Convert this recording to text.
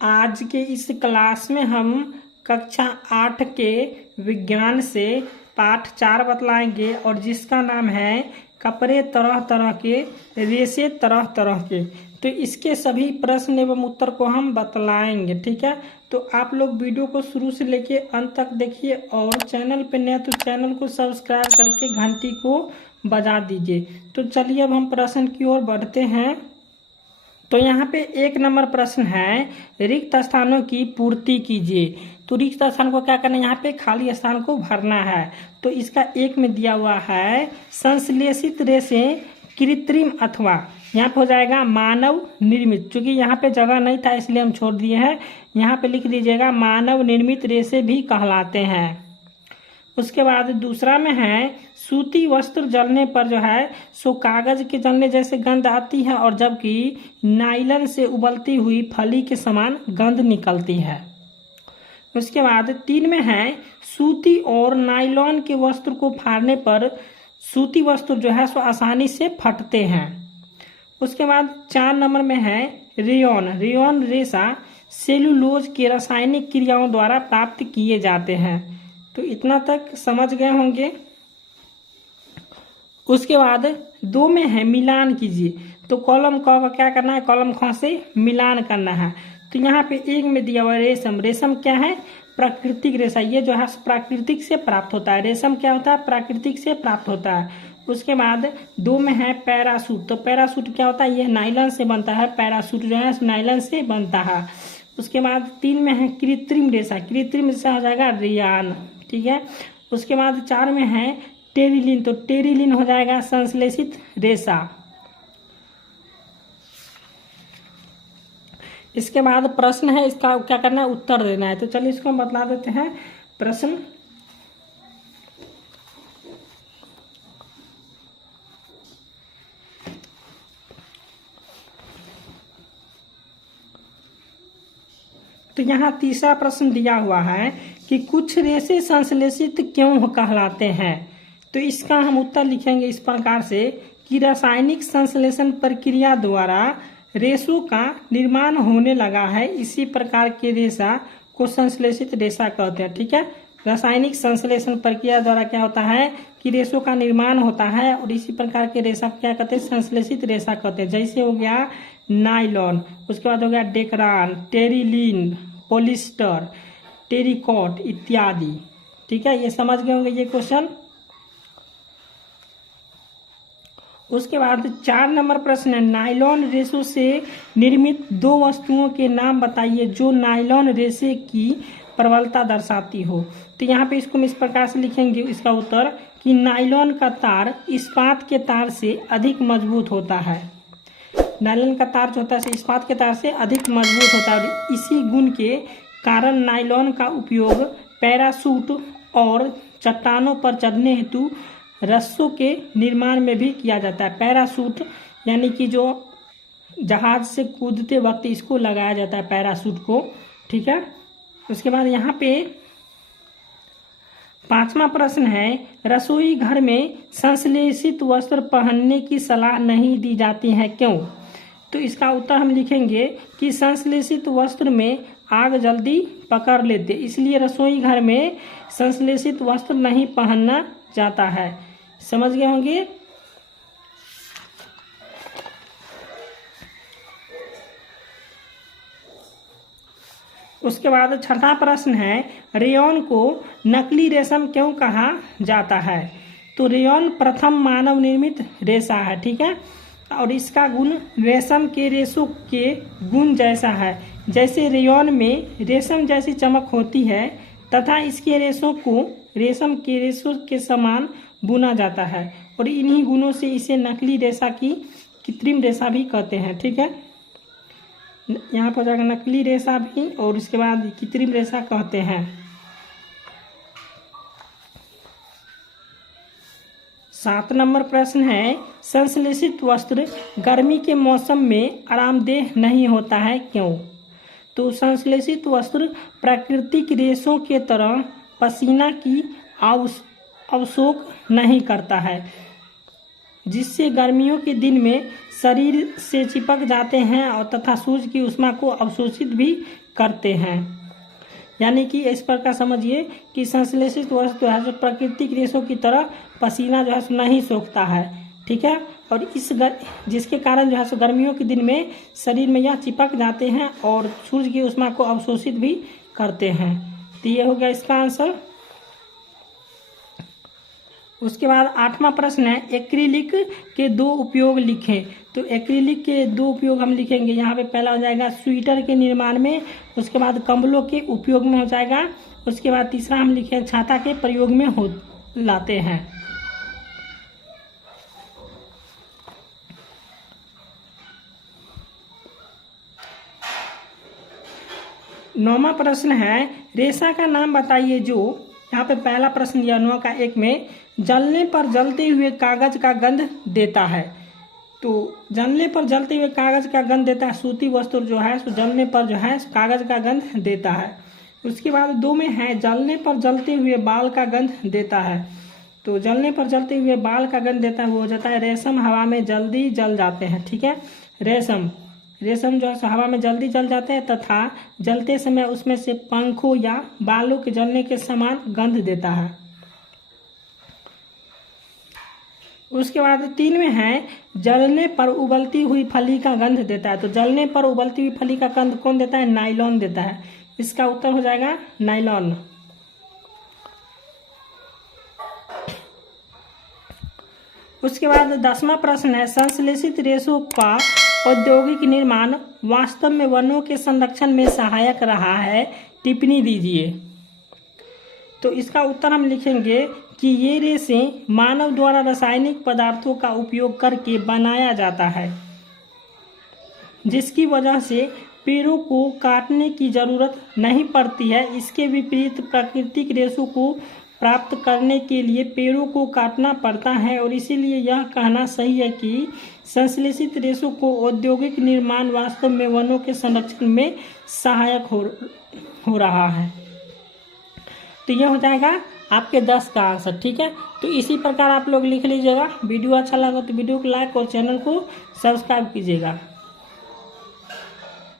आज के इस क्लास में हम कक्षा 8 के विज्ञान से पाठ 4 बतलाएंगे और जिसका नाम है कपड़े तरह तरह के, रेशे तरह तरह के। तो इसके सभी प्रश्न एवं उत्तर को हम बतलाएंगे, ठीक है। तो आप लोग वीडियो को शुरू से लेके अंत तक देखिए और चैनल पे नए तो चैनल को सब्सक्राइब करके घंटी को बजा दीजिए। तो चलिए अब हम प्रश्न की ओर बढ़ते हैं। तो यहाँ पे 1 नंबर प्रश्न है, रिक्त स्थानों की पूर्ति कीजिए। तो रिक्त स्थान को क्या करना है, यहाँ पे खाली स्थान को भरना है। तो इसका 1 में दिया हुआ है संश्लेषित रेशे कृत्रिम अथवा, यहाँ पे हो जाएगा मानव निर्मित। चूंकि यहाँ पे जगह नहीं था इसलिए हम छोड़ दिए हैं, यहाँ पे लिख दीजिएगा मानव निर्मित रेशे भी कहलाते हैं। उसके बाद दूसरा में है सूती वस्त्र जलने पर जो है सो कागज के जलने जैसे गंध आती है और जबकि नायलन से उबलती हुई फली के समान गंध निकलती है। उसके बाद 3 में है सूती और नायलॉन के वस्त्र को फाड़ने पर सूती वस्त्र जो है सो आसानी से फटते हैं। उसके बाद 4 नंबर में है रेयॉन रेशा सेलुलोज के रासायनिक क्रियाओं द्वारा प्राप्त किए जाते हैं। तो इतना तक समझ गए होंगे। उसके बाद 2 में है मिलान कीजिए। तो कॉलम क का क्या करना है, कॉलम ख से मिलान करना है। तो यहाँ पे 1 में दिया हुआ रेशम, रेशम क्या है, प्राकृतिक रेशा, ये जो है प्राकृतिक से प्राप्त होता है। रेशम क्या होता है, प्राकृतिक से प्राप्त होता है। उसके बाद 2 में है पैरासूट। तो पैरासूट क्या होता है, ये नायलॉन से बनता है, पैरासूट जो है नायलॉन से बनता है। उसके बाद 3 में है कृत्रिम रेशा, कृत्रिम रेशा हो जाएगा रेयान, ठीक है। उसके बाद 4 में है टेरिलिन। तो टेरिलिन हो जाएगा संश्लेषित रेशा। इसके बाद प्रश्न है, इसका क्या करना है, उत्तर देना है। तो चलिए इसको हम बतला देते हैं प्रश्न। तो यहाँ तीसरा प्रश्न दिया हुआ है कि कुछ रेशे संश्लेषित क्यों कहलाते हैं। तो इसका हम उत्तर लिखेंगे इस प्रकार से कि रासायनिक संश्लेषण प्रक्रिया द्वारा रेशों का निर्माण होने लगा है, इसी प्रकार के रेशा को संश्लेषित रेशा कहते हैं, ठीक है। रासायनिक संश्लेषण प्रक्रिया द्वारा क्या होता है कि रेशों का निर्माण होता है और इसी प्रकार के रेशा क्या कहते हैं, संश्लेषित रेशा कहते हैं। जैसे हो गया नायलॉन, उसके बाद हो गया डेकरान, टेरिलिन, पॉलिस्टर, टेरिकॉट इत्यादि, ठीक है। ये समझ गए होंगे ये क्वेश्चन। उसके बाद 4 नंबर प्रश्न है, नायलॉन रेशों से निर्मित 2 वस्तुओं के नाम बताइए जो नायलॉन रेशे की प्रबलता दर्शाती हो। तो यहाँ पे इसको हम इस प्रकार से लिखेंगे इसका उत्तर कि नायलॉन का तार इस्पात के तार से अधिक मजबूत होता है। नायलॉन का तार जो होता है इस्पात के तार से अधिक मजबूत होता है और इसी गुण के कारण नायलॉन का उपयोग पैराशूट और चट्टानों पर चढ़ने हेतु रस्सों के निर्माण में भी किया जाता है। पैराशूट यानी कि जो जहाज से कूदते वक्त इसको लगाया जाता है, पैराशूट को, ठीक है। उसके बाद यहाँ पे 5वां प्रश्न है, रसोई घर में संश्लेषित वस्त्र पहनने की सलाह नहीं दी जाती है, क्यों। तो इसका उत्तर हम लिखेंगे कि संश्लेषित वस्त्र में आग जल्दी पकड़ लेते, इसलिए रसोई घर में संश्लेषित वस्त्र नहीं पहनना जाता है। समझ गए होंगे। उसके बाद 6वां प्रश्न है, रेयॉन को नकली रेशम क्यों कहा जाता है। तो रेयॉन प्रथम मानव निर्मित रेशा है, ठीक है, और इसका गुण रेशम के रेशों के गुण जैसा है। जैसे रेयॉन में रेशम जैसी चमक होती है तथा इसके रेशों को रेशम के रेशों के समान बुना जाता है और इन्हीं गुणों से इसे नकली रेशा की कृत्रिम रेशा भी कहते हैं, ठीक है। यहाँ पर जाकर नकली रेशा भी और उसके बाद कृत्रिम रेशा कहते हैं। 7 नंबर प्रश्न है, संश्लेषित वस्त्र गर्मी के मौसम में आरामदेह नहीं होता है, क्यों। तो संश्लेषित वस्त्र प्राकृतिक रेशों के तरह पसीना की अवशोक नहीं करता है, जिससे गर्मियों के दिन में शरीर से चिपक जाते हैं और तथा सूर्य की ऊष्मा को अवशोषित भी करते हैं। यानी कि इस प्रकार समझिए कि संश्लेषित वस्तु है जो प्राकृतिक रेशों की तरह पसीना जो है सो नहीं सोखता है, ठीक है। और जिसके कारण जो है सो गर्मियों के दिन में शरीर में यह चिपक जाते हैं और सूर्य की ऊष्मा को अवशोषित भी करते हैं। तो ये हो गया इसका आंसर। उसके बाद 8वां प्रश्न है, एक्रिलिक के 2 उपयोग लिखें। तो एक्रिलिक के 2 उपयोग हम लिखेंगे। यहाँ पे पहला हो जाएगा स्वेटर के निर्माण में, उसके बाद कंबलों के उपयोग में हो जाएगा, उसके बाद तीसरा हम लिखें छाता के प्रयोग में हो लाते हैं। नौवां प्रश्न है, रेशा का नाम बताइए जो, यहाँ पे पहला प्रश्न दिया 9 का 1 में, जलने पर जलते हुए कागज का गंध देता है। तो जलने पर जलते हुए कागज का गंध देता है, सूती वस्त्र जो है सो जलने पर जो है कागज का गंध देता है। उसके बाद 2 में है, जलने पर जलते हुए बाल का गंध देता है। तो जलने पर जलते हुए बाल का गंध देता है वो हो जाता है रेशम, हवा में जल्दी जल जाते हैं, ठीक है। रेशम जो है हवा में जल्दी जल जाते हैं तथा जलते समय उसमें से पंखों या बालों के जलने के समान गंध देता है। उसके बाद 3 में है, जलने पर उबलती हुई फली का गंध देता है। तो जलने पर उबलती हुई फली का गंध कौन देता है? नायलॉन देता है। इसका उत्तर हो जाएगा नायलॉन। उसके बाद 10वां प्रश्न है, संश्लेषित रेशों का औद्योगिक निर्माण वास्तव में वनों के संरक्षण में सहायक रहा है, टिप्पणी दीजिए। तो इसका उत्तर हम लिखेंगे कि ये रेशे मानव द्वारा रासायनिक पदार्थों का उपयोग करके बनाया जाता है, जिसकी वजह से पेड़ों को काटने की जरूरत नहीं पड़ती है। इसके विपरीत प्राकृतिक रेशों को प्राप्त करने के लिए पेड़ों को काटना पड़ता है और इसीलिए यह कहना सही है कि संश्लेषित रेशों को औद्योगिक निर्माण वास्तव में वनों के संरक्षण में सहायक हो रहा है। तो यह हो जाएगा आपके 10 का आंसर, ठीक है। तो इसी प्रकार आप लोग लिख लीजिएगा। वीडियो अच्छा लगा तो वीडियो को लाइक और चैनल को सब्सक्राइब कीजिएगा।